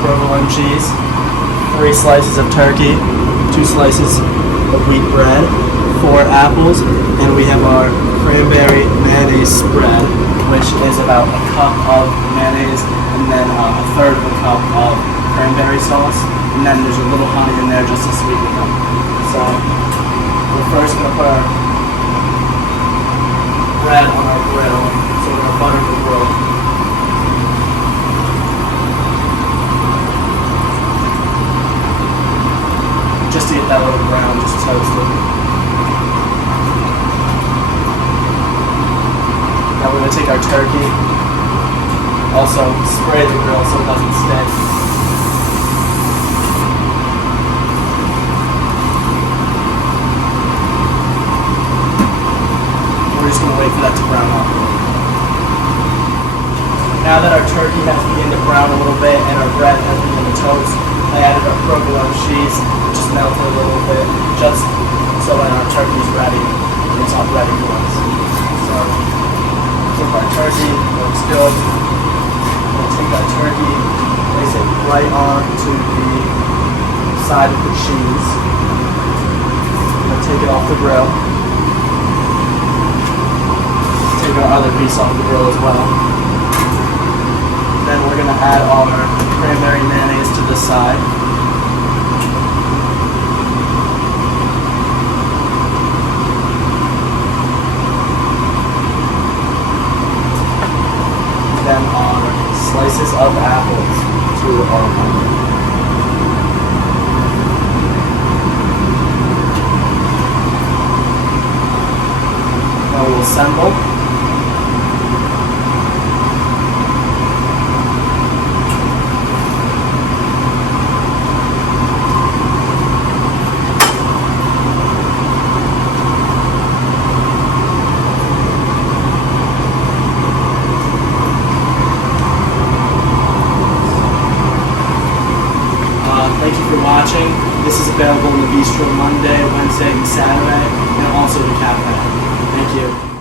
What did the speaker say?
provolone cheese, 3 slices of turkey, 2 slices of wheat bread, 4 apples, and we have our cranberry mayonnaise spread, which is about a cup of mayonnaise and then a third of a cup of cranberry sauce, and then there's a little honey in there just to sweeten them. So we're first going to put our bread on our grill, so we're going to butter the grill. Just to get that little brown, just toasted. Now we're going to take our turkey, also spray the grill so it doesn't stick. We're just going to wait for that to brown up. Now that our turkey has begun to brown a little bit and our bread has begun to toast, I added our provolone cheese, just melted a little bit, just so when our turkey's ready, it's all ready for us. So, take our turkey, looks good. We'll take our turkey, place it right onto the side of the cheese. We'll take it off the grill. Take our other piece off the grill as well. Then we're going to add our cranberry mayonnaise to the side. Then our slices of apples to our honey. Now we'll assemble. Thank you for watching. This is available in the bistro Monday, Wednesday, and Saturday, and also the cafe. Thank you.